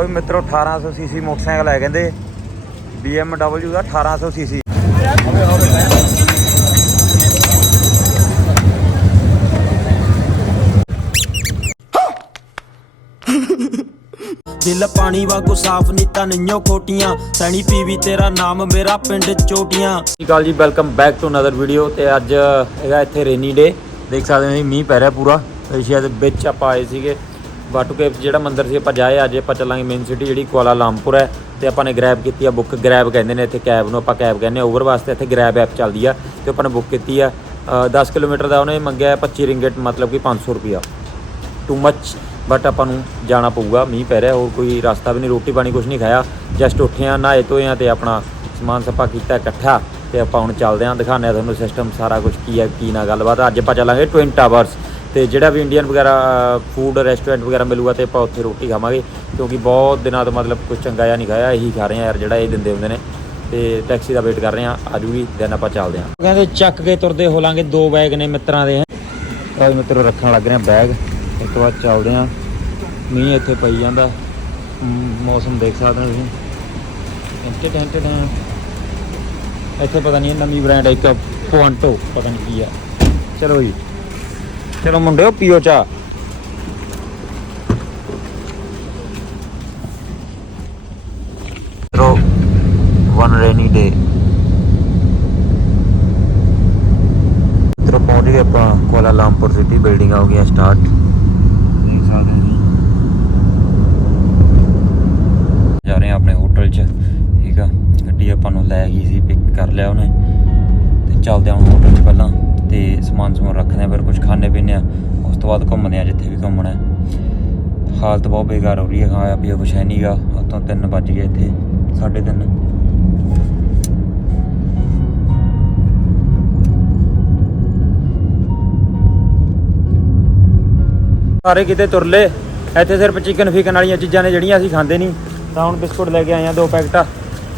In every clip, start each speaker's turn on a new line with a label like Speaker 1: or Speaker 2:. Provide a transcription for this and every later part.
Speaker 1: ਕੋਈ ਮਿੱਤਰੋ 1800 ਸੀਸੀ ਮੋਟਰਸਾਈਕਲ ਹੈ ਕਹਿੰਦੇ। BMW ਦਾ 1800 ਸੀਸੀ।
Speaker 2: ਦਿਲ ਪਾਣੀ ਵਾਂਗੂ ਸਾਫ਼ ਨੀਤਾ ਨਈਓ ਖੋਟੀਆਂ। ਸੈਣੀ ਪੀਵੀ ਤੇਰਾ ਨਾਮ ਮੇਰਾ ਪਿੰਡ ਚੋਟੀਆਂ।
Speaker 1: ਸਤਿ ਸ਼੍ਰੀ ਅਕਾਲ ਜੀ welcome back to another video ਤੇ ਅੱਜ ਹੈਗਾ ਇੱਥੇ ਰੇਨੀ ਡੇ। ਦੇਖ ਸਕਦੇ ਹੋ ਮੀਂਹ ਪੈ ਰਿਹਾ ਪੂਰਾ। ਏਸ਼ੀਆ ਦੇ ਵਿੱਚ ਆਪਾਂ ਆਏ ਸੀਗੇ। ਵਾਟੂ ਕੇਵ ਜਿਹੜਾ ਮੰਦਿਰ ਸੀ ਆਪਾਂ ਜਾਏ ਅੱਜ ਆਪਾਂ ਚੱਲਾਂਗੇ ਮੇਨ ਸਿਟੀ ਜਿਹੜੀ ਕੁਆਲਾ ਲਾਮਪੁਰ ਹੈ ਤੇ ਆਪਾਂ ਨੇ ਗ੍ਰੈਬ ਕੀਤੀ ਆ ਬੁੱਕ ਗ੍ਰੈਬ ਕਹਿੰਦੇ ਨੇ ਇੱਥੇ ਕੈਬ ਨੂੰ ਆਪਾਂ ਕੈਬ ਕਹਿੰਦੇ ਆ ਓਵਰ ਵਾਸਤੇ ਇੱਥੇ ਗ੍ਰੈਬ ਐਪ ਚੱਲਦੀ ਆ ਤੇ ਆਪਾਂ ਨੇ ਬੁੱਕ ਕੀਤੀ ਆ ਅ, 10 ਕਿਲੋਮੀਟਰ ਦਾ ਉਹਨੇ ਮੰਗਿਆ 25 ਰਿੰਗਟ ਮਤਲਬ ਕਿ 500 ਰੁਪਿਆ ਟੂ ਮੱਚ ਬਟ ਆਪਾਂ ਨੂੰ ਜਾਣਾ ਪਊਗਾ ਮੀਂਹ ਪੈ ਰਿਹਾ ਹੋਰ ਕੋਈ ਰਸਤਾ ਵੀ ਨਹੀਂ ਰੋਟੀ ਪਾਣੀ ਕੁਝ ਨਹੀਂ ਖਾਇਆ ਜਸਟ ਉੱਠੇ ਆ ਨਹਾਏ ਧੋਏ ਆ ਤੇ ਆਪਣਾ ਸਮਾਨ ਸੱਪਾ ਕੀਤਾ ਇਕੱਠਾ ਤੇ ਆਪਾਂ ਹੁਣ ਚੱਲਦੇ ਆਂ ਦਿਖਾਉਂਦੇ ਆ ਤੁਹਾਨੂੰ ਸਿਸਟਮ ਸਾਰਾ ਕੁਝ ਕੀ ਹੈ ਕੀ ਨਾ ਗੱਲਬਾਤ ਅੱਜ ਆਪਾਂ ਚੱਲਾਂਗੇ ਟਵਿਨ ਟਾਵਰਸ ਤੇ ਜਿਹੜਾ ਵੀ ਇੰਡੀਅਨ ਵਗੈਰਾ ਫੂਡ ਰੈਸਟੋਰੈਂਟ ਵਗੈਰਾ ਮਿਲੂਗਾ ਤੇ ਆਪਾਂ ਉੱਥੇ ਰੋਟੀ ਖਾਵਾਂਗੇ, ਕਿਉਂਕਿ ਬਹੁਤ ਦਿਨਾਂ ਤੋਂ ਮਤਲਬ ਕੁਝ ਚੰਗਾ ਜਿਹਾ ਨਹੀਂ ਖਾਇਆ, ਇਹੀ ਖਾ ਰਹੇ ਆ ਯਾਰ, ਜਿਹੜਾ ਇਹ ਦਿੰਦੇ ਹੁੰਦੇ ਨੇ। ਤੇ ਟੈਕਸੀ ਦਾ ਵੇਟ ਕਰ ਰਹੇ ਆ ਆਜੂਗੀ ਦੈਨ ਆਪਾਂ ਚੱਲਦੇ ਆਂ ਕਹਿੰਦੇ ਚੱਕ ਕੇ ਤੁਰਦੇ ਹੋ ਲਾਂਗੇ ਦੋ ਬੈਗ ਨੇ ਮਿੱਤਰਾਂ ਦੇ। ਆਜ ਮਿੱਤਰੋ, ਰੱਖਣ ਲੱਗ ਰਹੇ ਆ ਬੈਗ ਇਸ ਤੋਂ ਬਾਅਦ ਚੱਲਦੇ ਆ ਮੀਂਹ ਇੱਥੇ ਪਈ ਜਾਂਦਾ। ਮੌਸਮ ਦੇਖ ਸਕਦੇ ਹੋ ਤੁਸੀਂ। ਟੈਂਟ ਟੈਂਟ ਇੱਥੇ ਪਤਾ ਨਹੀਂ ਨਵੀਂ ਬ੍ਰਾਂਡ ਇੱਕ ਪੁਆਂਟੋ ਪਤਾ ਨਹੀਂ ਕੀ ਆ ਚਲੋ ਜੀ। ਚਲੋ ਮੁੰਡਿਓ ਪੀਓ ਚਾ ਰੋ ਵਨ ਰੇਨੀ ਡੇ ਤਰ੍ਹਾਂ ਪਹੁੰਚ ਗਏ ਆਪਾਂ ਕੁਆਲਾ ਲਾਮਪੁਰ ਸਿਟੀ ਬਿਲਡਿੰਗ ਹੋ ਗਈਆਂ ਸਟਾਰਟ ਦੇਖ ਸਕਦੇ ਜੀ। ਜਾ ਰਹੇ ਹਾਂ ਆਪਣੇ ਹੋਟਲ 'ਚ ਠੀਕ ਆ? ਗੱਡੀ ਆਪਾਂ ਨੂੰ ਲੈ ਗਈ ਸੀ ਪਿਕ ਕਰ ਲਿਆ ਉਹਨੇ। ਤੇ ਚੱਲਦੇ ਹਾਂ ਹੋਟਲ 'ਚ ਪਹਿਲਾਂ। ਤੇ ਸਮਾਨ ਸਮੂਨ ਰੱਖਦੇ ਆ ਫਿਰ ਕੁਝ ਖਾਣੇ ਪੀਣੇ ਆ ਉਸ ਤੋਂ ਬਾਅਦ ਘੁੰਮਦੇ ਆ ਜਿੱਥੇ ਵੀ ਘੁੰਮਣਾ ਹਾਲਤ ਬਹੁਤ ਬੇਕਾਰ ਹੋ ਰਹੀ ਹੈ, ਖਾਇਆ ਪੀਆ ਕੁਛ ਹੈ ਨਹੀਂਗਾ ਉਤੋਂ 3 ਵੱਜ ਗਏ ਇੱਥੇ 3:30 ਸਾਰੇ ਕਿਤੇ ਤੁਰਲੇ, ਇੱਥੇ ਸਿਰਫ ਚਿਕਨ ਫਿਕਨ ਵਾਲੀਆਂ ਚੀਜ਼ਾਂ ਨੇ ਜਿਹੜੀਆਂ ਅਸੀਂ ਖਾਂਦੇ ਨਹੀਂ। ਤਾਂ ਹੁਣ ਬਿਸਕੁਟ ਲੈ ਕੇ ਆਏ ਆ ਦੋ ਪੈਕਟਾਂ।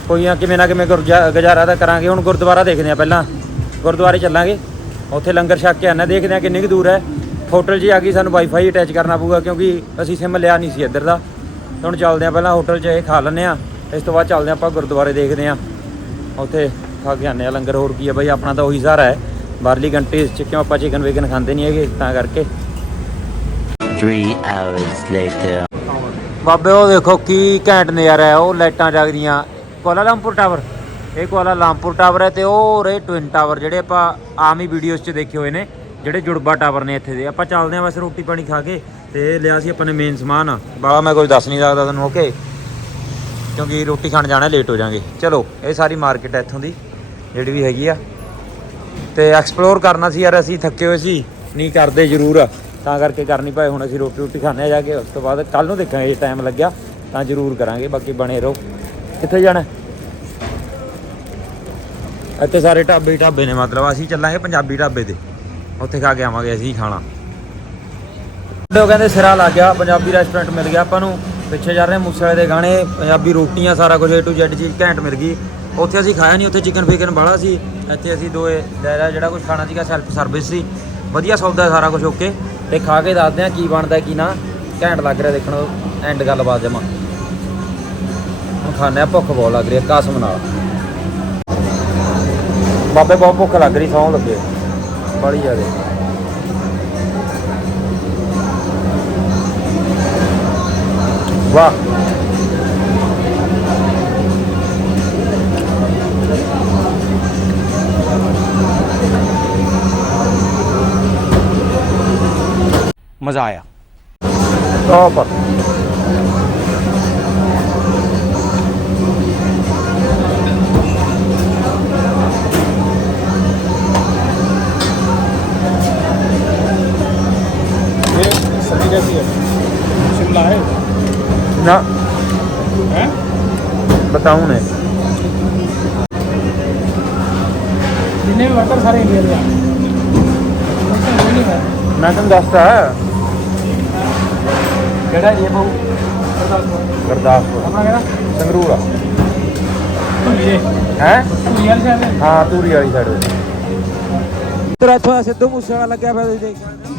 Speaker 1: ਕੋਈ ਨਾ ਕਿਵੇਂ ਨਾ ਕਿਵੇਂ ਗੁਰਜਾ- ਗੁਜ਼ਾਰਾ ਤਾਂ ਕਰਾਂਗੇ, ਹੁਣ ਗੁਰਦੁਆਰਾ ਦੇਖਦੇ ਆ ਪਹਿਲਾਂ। ਗੁਰਦੁਆਰੇ ਚੱਲਾਂਗੇ। ਉੱਥੇ ਲੰਗਰ ਛਕ ਕੇ ਆਣਾ ਦੇਖਦੇ ਆ ਕਿੰਨੀ ਕੁ ਦੂਰ ਹੈ। ਹੋਟਲ 'ਚ ਆ ਗਈ ਸਾਨੂੰ ਵਾਈਫਾਈ ਅਟੈਚ ਕਰਨਾ ਪਊਗਾ ਕਿਉਂਕਿ ਅਸੀਂ ਸਿਮ ਲਿਆ ਨਹੀਂ ਸੀ ਇੱਧਰ ਦਾ। ਹੁਣ ਚੱਲਦੇ ਆ ਪਹਿਲਾਂ ਹੋਟਲ 'ਚ ਇਹ ਖਾ ਲੈਂਦੇ ਆ। ਇਸ ਤੋਂ ਬਾਅਦ ਚੱਲਦੇ ਆ ਆਪਾਂ ਗੁਰਦੁਆਰੇ ਦੇਖਦੇ ਆ। ਉੱਥੇ ਖਾ ਕੇ ਆਨੇ ਆ ਲੰਗਰ ਹੋਰ ਕੀ ਹੈ ਬਈ ਆਪਣਾ ਤਾਂ ਉਹੀ ਸਾਰਾ ਹੈ। ਬਾਹਰਲੀ ਕੰਟਰੀਜ਼ 'ਚ ਕਿਉਂ ਆਪਾਂ ਚਿਕਨ ਵੇਗਨ ਖਾਂਦੇ ਨਹੀਂ ਹੈਗੇ ਤਾਂ ਕਰਕੇ।
Speaker 3: Three hours later.
Speaker 1: ਬਾਬੇ ਉਹ ਦੇਖੋ ਕੀ ਘੈਂਟ ਨਜ਼ਾਰਾ ਹੈ ਉਹ ਲਾਈਟਾਂ ਜਗਦੀਆਂ। Kuala Lumpur tower. ਇਹ ਕੁਆਲਾ ਲੰਪੁਰ ਟਾਵਰ ਹੈ ਤੇ ਉਹ ਰੇ ਟਵਿਨ ਟਾਵਰ ਜਿਹੜੇ ਆਪਾਂ ਆਮ ਹੀ ਵੀਡੀਓਜ਼ 'ਚ ਦੇਖੇ ਹੋਏ ਨੇ, ਜਿਹੜੇ ਜੁੜਬਾ ਟਾਵਰ ਨੇ ਇੱਥੇ ਦੇ। ਆਪਾਂ ਚੱਲਦੇ ਆਂ ਬਸ ਰੋਟੀ ਪਾਣੀ ਖਾ ਕੇ ਤੇ ਲਿਆ ਸੀ ਆਪਾਂ ਨੇ ਮੇਨ ਸਮਾਨ। ਬਾਬਾ ਮੈਂ ਕੁਝ ਦੱਸ ਨਹੀਂ ਸਕਦਾ ਤੁਹਾਨੂੰ ਓਕੇ ਕਿਉਂਕਿ ਰੋਟੀ ਖਾਣ ਜਾਣਾ ਲੇਟ ਹੋ ਜਾਾਂਗੇ। ਚਲੋ, ਇਹ ਸਾਰੀ ਮਾਰਕੀਟ ਹੈ ਇੱਥੋਂ ਦੀ, ਜਿਹੜੀ ਵੀ ਹੈਗੀ ਆ। ਤੇ ਐਕਸਪਲੋਰ ਕਰਨਾ ਸੀ ਯਾਰ, ਅਸੀਂ ਥੱਕੇ ਹੋਏ ਸੀ, ਨਹੀਂ ਕਰਦੇ ਜ਼ਰੂਰ। ਤਾਂ ਕਰਕੇ ਕਰਨੀ ਪਏ, ਹੁਣ ਅਸੀਂ ਰੋਟੀ ਰੋਟੀ ਖਾਣੇ ਆ ਜਾ ਕੇ, ਉਸ ਤੋਂ ਬਾਅਦ ਕੱਲ ਨੂੰ ਦੇਖਾਂਗੇ, ਜੇ ਟਾਈਮ ਲੱਗਿਆ ਤਾਂ ਜ਼ਰੂਰ ਕਰਾਂਗੇ, ਬਾਕੀ ਬਣੇ ਰਹੋ। ਕਿੱਥੇ ਜਾਣਾ ਇੱਥੇ ਸਾਰੇ ਢਾਬੇ ਢਾਬੇ ਨੇ, ਮਤਲਬ ਅਸੀਂ ਚੱਲਾਂਗੇ ਪੰਜਾਬੀ ਢਾਬੇ ਤੇ। ਉੱਥੇ ਖਾ ਕੇ ਆਵਾਂਗੇ ਅਸੀਂ ਖਾਣਾ। ਉਹ ਕਹਿੰਦੇ ਸਿਰਾ ਲੱਗ ਗਿਆ, ਪੰਜਾਬੀ ਰੈਸਟੋਰੈਂਟ ਮਿਲ ਗਿਆ ਆਪਾਂ ਨੂੰ। ਪਿੱਛੇ ਜਾ ਰਹੇ ਹਾਂ ਮੂਸੇ ਵਾਲੇ ਦੇ ਗਾਣੇ, ਪੰਜਾਬੀ ਰੋਟੀਆਂ, ਸਾਰਾ ਕੁਝ A to Z ਚੀਜ਼ ਘੈਂਟ ਮਿਲ ਗਈ। ਉੱਥੇ ਅਸੀਂ ਖਾਇਆ ਨਹੀਂ ਉੱਥੇ ਚਿਕਨ ਫਿਕਨ ਬਾਲਾ ਸੀ। ਇੱਥੇ ਅਸੀਂ ਦੋਏ, ਲੈ ਲਿਆ ਜਿਹੜਾ ਕੁਝ ਖਾਣਾ ਸੀਗਾ ਸੈਲਫ ਸਰਵਿਸ ਸੀ। ਵਧੀਆ ਸੌਦਾ ਸਾਰਾ ਕੁਝ ਓਕੇ। ਤੇ ਖਾ ਕੇ ਦੱਸਦੇ ਆ ਕੀ ਬਣਦਾ, ਕੀ ਨਾ। ਘੈਂਟ ਲੱਗ ਰਿਹਾ ਦੇਖਣ ਐਂਡ ਗੱਲਬਾਤ ਜਮਾ। ਹੁਣ ਖਾਣੇ ਭੁੱਖ ਬਹੁਤ ਲੱਗ ਰਹੀ ਹੈ, ਕਸਮ ਨਾਲ। ਬਾਬੇ ਬਹੁਤ ਭੁੱਖ ਲੱਗ ਰਹੀ ਸੌਂ ਲੱਗੇ। ਬੜੀ ਜ਼ਿਆਦੇ ਵਾਹ।
Speaker 4: ਮਜ਼ਾ ਆਇਆ। ਟੌਪ
Speaker 1: ना
Speaker 4: हैं
Speaker 1: बताऊं ने
Speaker 4: जिन्हें भी वर्कर सारे इंडिया के हैं उससे कोई नहीं है
Speaker 1: ਮੈਂ ਤੁਹਾਨੂੰ ਦੱਸਦਾ ਕਿਹੜਾ ਇਹ ਬਹੁ ਗੁਰਦਾਸਪੁਰ
Speaker 4: अपना कहना
Speaker 1: ਸੰਗਰੂਰ ਆ
Speaker 4: ये
Speaker 1: ਹੈ
Speaker 4: तू रियल से है
Speaker 1: ਹਾਂ ਤੂਰੀ ਵਾਲੀ ਸਾਈਡ ਤੇਰਾ ਇੱਥੋਂ ਸਿੱਧੂ ਮੂਸੇ ਵਾਲਾ ਲੱਗਿਆ ਪਿਆ ਤੁਸੀਂ ਦੇਖ ਸਕਦੇ ਹੋ।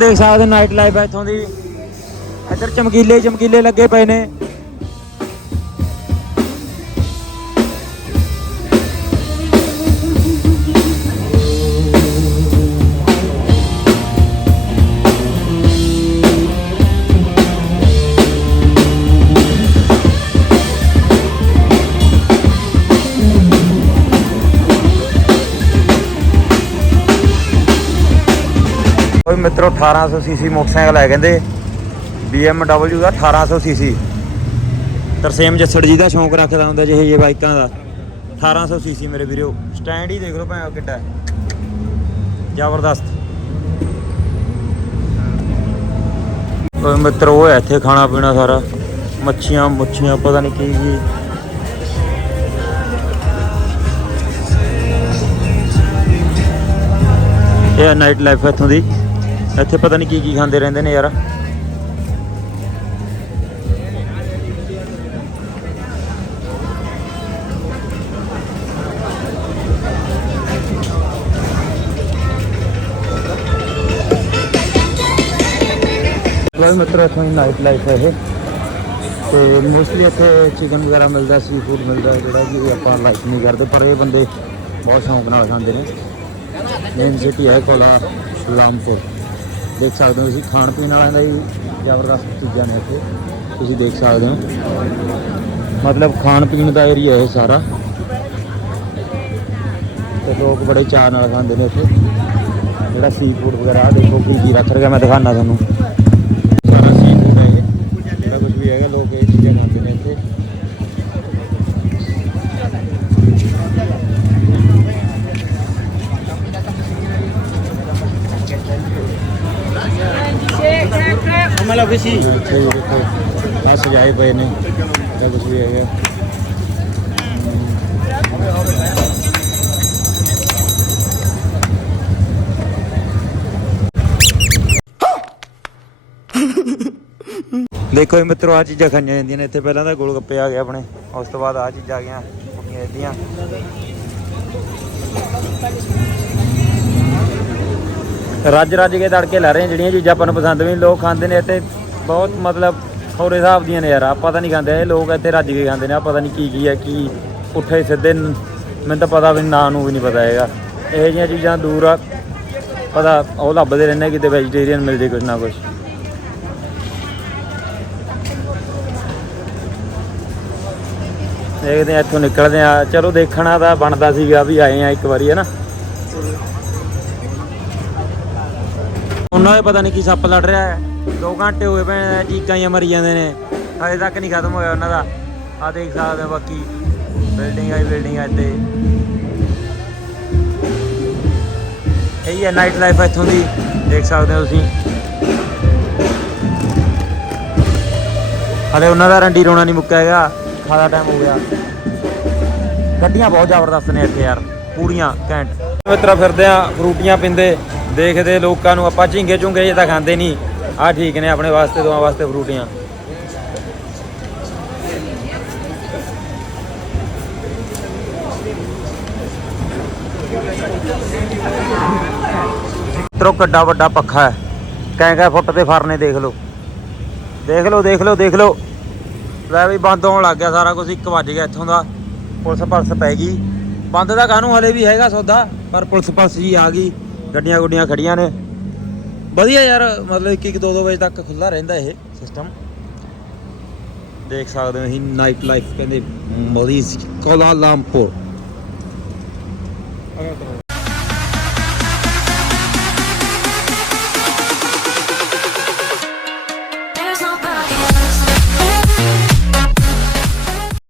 Speaker 1: ਦੇਖ ਸਕਦੇ ਨਾਈਟ ਲਾਈਫ ਹੈ ਇੱਥੋਂ ਦੀ। ਇੱਧਰ ਚਮਕੀਲੇ ਚਮਕੀਲੇ ਲੱਗੇ ਪਏ ਨੇ। ਮਿੱਤਰੋ 1800 ਸੀਸੀ ਮੋਟਰਸਾਈਕਲ ਹੈ ਕਹਿੰਦੇ। BMW ਦਾ 1800 ਸੀਸੀ। ਤਰਸੇਮ ਜੱਸੜ ਜੀ ਦਾ ਸ਼ੌਂਕ ਰੱਖਦਾ ਹੁੰਦਾ ਜਿਹੇ ਜਿਹੇ ਬਾਈਕਾਂ ਦਾ। 1800 ਸੀਸੀ ਮੇਰੇ ਵੀਰੋ, ਸਟੈਂਡ ਹੀ ਦੇਖ ਲਓ ਭਾਵੇਂ ਕਿੱਡਾ ਜ਼ਬਰਦਸਤ। ਓਏ ਮਿੱਤਰੋ, ਉਹ ਹੈ ਇੱਥੇ ਖਾਣਾ ਪੀਣਾ ਸਾਰਾ। ਮੱਛੀਆਂ, ਮੁੱਛੀਆਂ, ਪਤਾ ਨਹੀਂ ਕੀ ਕੀ। ਇਹ ਨਾਈਟ ਲਾਈਫ ਇੱਥੋਂ ਦੀ। ਇੱਥੇ ਪਤਾ ਨਹੀਂ ਕੀ ਕੀ ਖਾਂਦੇ ਰਹਿੰਦੇ ਨੇ ਯਾਰ। ਕੋਈ ਮਤਲਬ ਇੱਥੋਂ ਦੀ ਨਾਈਟ ਲਾਈਫ ਹੈ ਇਹ। ਤੇ ਮੋਸਟਲੀ ਇੱਥੇ ਚਿਕਨ ਵਗੈਰਾ ਮਿਲਦਾ ਸੀ ਫੂਡ ਮਿਲਦਾ, ਜਿਹੜਾ ਕਿ ਆਪਾਂ ਲਾਈਕ ਨਹੀਂ ਕਰਦੇ, ਪਰ ਇਹ ਬੰਦੇ ਬਹੁਤ ਸ਼ੌਂਕ ਨਾਲ ਖਾਂਦੇ ਨੇ। ਮੇਨ ਸਿਟੀ ਹੈ ਕੋਲਾ ਲਾਮਪੁਰ ਦੇਖ ਸਕਦੇ ਹੋ ਤੁਸੀਂ, ਖਾਣ ਪੀਣ ਵਾਲਿਆਂ ਦਾ ਹੀ ਜ਼ਬਰਦਸਤ ਚੀਜ਼ਾਂ ਨੇ ਇੱਥੇ। ਤੁਸੀਂ ਦੇਖ ਸਕਦੇ ਹੋ। ਮਤਲਬ ਖਾਣ ਪੀਣ ਦਾ ਏਰੀਆ ਇਹ ਸਾਰਾ। ਤੇ ਲੋਕ ਬੜੇ ਚਾਅ ਨਾਲ ਖਾਂਦੇ ਨੇ ਇੱਥੇ। ਜਿਹੜਾ ਸੀ ਫੂਡ ਵਗੈਰਾ, ਆਹ ਦੇਖੋ ਕੀ ਕੀ ਰੱਖ ਰਿਹਾ ਮੈਂ ਦਿਖਾਣਾ ਤੁਹਾਨੂੰ। ਸਾਰਾ ਸੀ ਫੂਡ ਹੈ ਇਹ। ਜਿਹੜਾ ਕੁਝ ਵੀ ਹੈਗਾ, ਲੋਕ ਇਹ ਚੀਜ਼ਾਂ ਖਾਂਦੇ ਨੇ ਇੱਥੇ। ਇੱਥੇ ਸਜਾਏ ਪਏ ਨੇ ਜਿਹੜਾ ਕੁਝ ਵੀ ਹੈਗਾ। ਦੇਖੋ ਇਹ ਮਿੱਤਰੋ ਆ ਚੀਜ਼ਾਂ ਖਾਈਆਂ ਜਾਂਦੀਆਂ ਨੇ। ਇੱਥੇ ਪਹਿਲਾਂ ਤਾਂ ਗੋਲ ਗੱਪੇ ਆ ਗਏ ਆਪਣੇ। ਉਸ ਤੋਂ ਬਾਅਦ ਆ ਚੀਜ਼ਾਂ ਆ ਗਈਆਂ ਇਹਦੀਆਂ ਰੱਜ ਰੱਜ ਕੇ ਤੜਕੇ ਲਾ ਰਹੇ ਆ ਜਿਹੜੀਆਂ ਚੀਜ਼ਾਂ ਆਪਾਂ ਨੂੰ ਪਸੰਦ ਵੀ ਨਹੀਂ, ਲੋਕ ਖਾਂਦੇ ਨੇ ਇੱਥੇ ਬਹੁਤ ਮਤਲਬ ਖੌਰੇ ਹਿਸਾਬ ਦੀਆਂ ਨੇ ਯਾਰ ਆਪਾਂ ਤਾਂ ਨਹੀਂ ਖਾਂਦੇ ਇਹ ਲੋਕ ਇੱਥੇ ਰੱਜ ਕੇ ਖਾਂਦੇ ਨੇ ਆ ਪਤਾ ਨਹੀਂ ਕੀ ਕੀ ਹੈ ਕੀ ਪੁੱਠੇ ਸਿੱਧੇ ਮੈਨੂੰ ਤਾਂ ਪਤਾ ਵੀ ਨਾਂ ਨੂੰ ਵੀ ਨਹੀਂ ਪਤਾ ਹੈਗਾ। ਇਹੋ ਜਿਹੀਆਂ ਚੀਜ਼ਾਂ ਦੂਰ ਆ ਪਤਾ ਉਹ ਲੱਭਦੇ ਰਹਿੰਦੇ ਕਿਤੇ ਵੈਜੀਟੇਰੀਅਨ ਮਿਲ ਜੇ ਕੁਛ ਨਾ ਕੁਛ। ਦੇਖਦੇ ਆ ਇੱਥੋਂ ਨਿਕਲਦੇ ਆ ਚਲੋ ਦੇਖਣਾ ਤਾਂ ਬਣਦਾ ਸੀਗਾ ਵੀ ਆਏ ਆ ਇੱਕ ਵਾਰੀ ਹੈ ਨਾ? ਉਹਨਾਂ ਦੇ ਪਤਾ ਨਹੀਂ ਕੀ ਸੱਪ ਲੜ ਰਿਹਾ ਹੈ। 2 ਘੰਟੇ ਹੋਏ ਪਏ ਚੀਕਾਂ ਹੀ ਮਰੀ ਜਾਂਦੇ ਨੇ। ਹਜੇ ਤੱਕ ਨਹੀਂ ਖਤਮ ਹੋਇਆ ਉਹਨਾਂ ਦਾ। ਆ ਦੇਖ ਸਕਦੇ ਹੋ ਬਾਕੀ ਬਿਲਡਿੰਗ ਆਈ ਬਿਲਡਿੰਗ ਇੱਥੇ। ਇਹ ਹੈ ਨਾਈਟ ਲਾਈਫ ਇੱਥੋਂ ਦੀ। ਦੇਖ ਸਕਦੇ ਹੋ ਤੁਸੀਂ। ਹਲੇ ਉਹਨਾਂ ਦਾ ਰੰਡੀ ਰੋਣਾ ਨਹੀਂ ਮੁੱਕਿਆ ਹੈਗਾ। ਖਾਦਾ ਟਾਈਮ ਹੋ ਗਿਆ। ਗੱਡੀਆਂ ਬਹੁਤ ਜ਼ਬਰਦਸਤ ਨੇ ਇੱਥੇ ਯਾਰ। ਪੂਰੀਆਂ ਘੈਂਟ ਮਿੱਤਰਾ, ਫਿਰਦੇ ਆ ਫਰੂਟੀਆਂ ਪਿੰਦੇ। ਦੇਖਦੇ ਲੋਕਾਂ ਨੂੰ ਆਪਾਂ ਝਿੰਗੇ ਝੁੰਗੇ ਜੇ ਤਾਂ ਖਾਂਦੇ ਨਹੀਂ। ਆ ਠੀਕ ਨੇ ਆਪਣੇ ਵਾਸਤੇ, ਦੋਵਾਂ ਵਾਸਤੇ ਫਰੂਟੀਆਂ। ਤਰੋ ਕੱਡਾ ਵੱਡਾ ਪੱਖਾ ਹੈ। ਕੈ ਕੈ ਫੁੱਟ ਤੇ ਫਰਨੇ ਦੇਖ ਲਓ। ਦੇਖ ਲਓ ਦੇਖ ਲਓ ਦੇਖ ਲਓ। ਲੈ ਵੀ ਬੰਦ ਹੋਣ ਲੱਗ ਗਿਆ ਸਾਰਾ ਕੁਝ ਇੱਕ ਵੱਜ ਗਿਆ ਇੱਥੋਂ ਦਾ। ਪੁਲਿਸ ਪਰਸ ਪੈ ਗਈ। ਬੰਦ ਦਾ ਕਾਹਨੂੰ ਹਲੇ ਵੀ ਹੈਗਾ ਸੌਦਾ, ਪਰ ਪੁਲਿਸ ਪਰਸ ਜੀ ਆ ਗਈ। ਗੱਡੀਆਂ ਗੁੱਡੀਆਂ ਖੜੀਆਂ ਨੇ। ਵਧੀਆ ਯਾਰ ਮਤਲਬ 1 1 2 2 ਵਜੇ ਤੱਕ ਖੁੱਲਾ ਰਹਿੰਦਾ ਇਹ ਸਿਸਟਮ ਦੇਖ ਸਕਦੇ ਹੋ ਅਸੀਂ ਨਾਈਟ ਲਾਈਫ ਕਹਿੰਦੇ ਮੋਦੀ ਕੋਲਾ ਲਾਮਪੁਰ